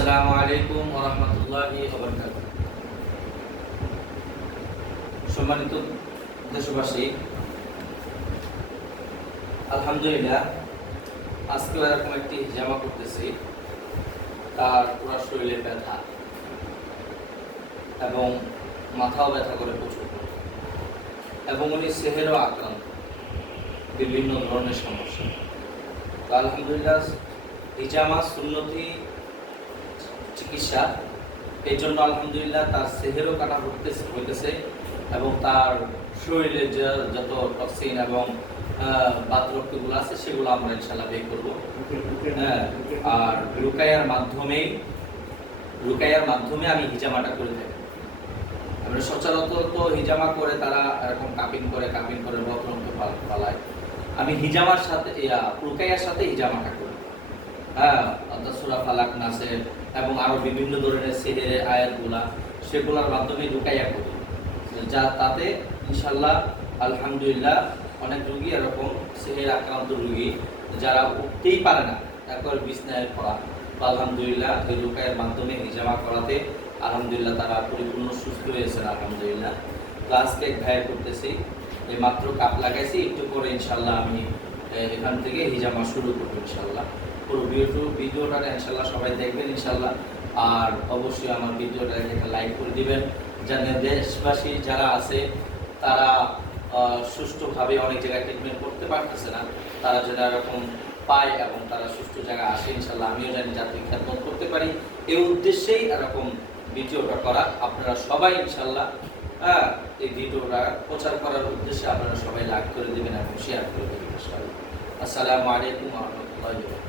আসসালামু আলাইকুম ওয়া রাহমাতুল্লাহি ওয়া বারাকাতুহু। সম্মানিত দেশবাসী, আলহামদুলিল্লাহ আজকে এরকম একটি হিজামা করতেছি। তার পুরো শরীরে ব্যথা এবং মাথাও ব্যথা করে প্রচুর, এবং উনি সেহেরও আক্রান্ত, বিভিন্ন ধরনের সমস্যা। তো আলহামদুলিল্লাহ হিজামা সুন্নতি চিকিৎসা, এই জন্য আলহামদুলিল্লাহ তার সেহেরও কাটা হইতেছে এবং তার শরীরে যত টক্সিন এবং বাতরক্তগুলো আছে সেগুলো আমরা ইনশাল্লাহ বের করবো। আর রুকায়ার মাধ্যমে আমি হিজামাটা করে থাকি। আমরা সচরাচর তো হিজামা করে তারা এরকম কাপিং করে বাতরক্ত পালায়। আমি হিজামার সাথে রুকায়ার সাথে হিজামাটা করি। সূরা ফালাক, নাসের এবং আরো বিভিন্ন ধরনের সিহরের আয়াতগুলা, সেগুলোর মাধ্যমে রুকাইয়া করি, যা তাতে ইনশাল্লাহ আলহামদুলিল্লাহ অনেক রোগী এরকম সিহরের আক্রান্ত রোগী যারা উঠতেই পারে না, একবার বিছনায় পড়া, আলহামদুলিল্লাহ এই রুকাইয়ের মাধ্যমে হিজামা করাতে আলহামদুলিল্লাহ তারা পরিপূর্ণ সুস্থ হয়েছেন আলহামদুলিল্লাহ। ক্লাসকে ঘায়ে করতেছি, এই মাত্র কাপ লাগাইছি, একটু পরে ইনশাল্লাহ আমি এখান থেকে হিজামা শুরু করবো ইনশাল্লাহ। পুরো ভিডিওটা ইনশাল্লাহ সবাই দেখবেন ইনশাল্লাহ। আর অবশ্যই আমার ভিডিওটা একটা লাইক করে দিবেন, যাতে দেশবাসী যারা আছে তারা সুষ্ঠুভাবে অনেক জায়গায় ট্রিটমেন্ট করতে পারতেছে না, তারা যেন এরকম পায় এবং তারা সুষ্ঠু জায়গায় আসে ইনশাল্লাহ। আমিও জানি যাতে খেদমত করতে পারি, এই উদ্দেশ্যেই এরকম ভিডিওটা করা। আপনারা সবাই ইনশাল্লাহ এই ভিডিওটা প্রচার করার উদ্দেশ্যে আপনারা সবাই লাইক করে দেবেন এবং শেয়ার করে দেবেন ইনশাল্লাহ। আসসালামু আলাইকুম ওয়া রাহমাতুল্লাহি ওয়া বারাকাতুহু।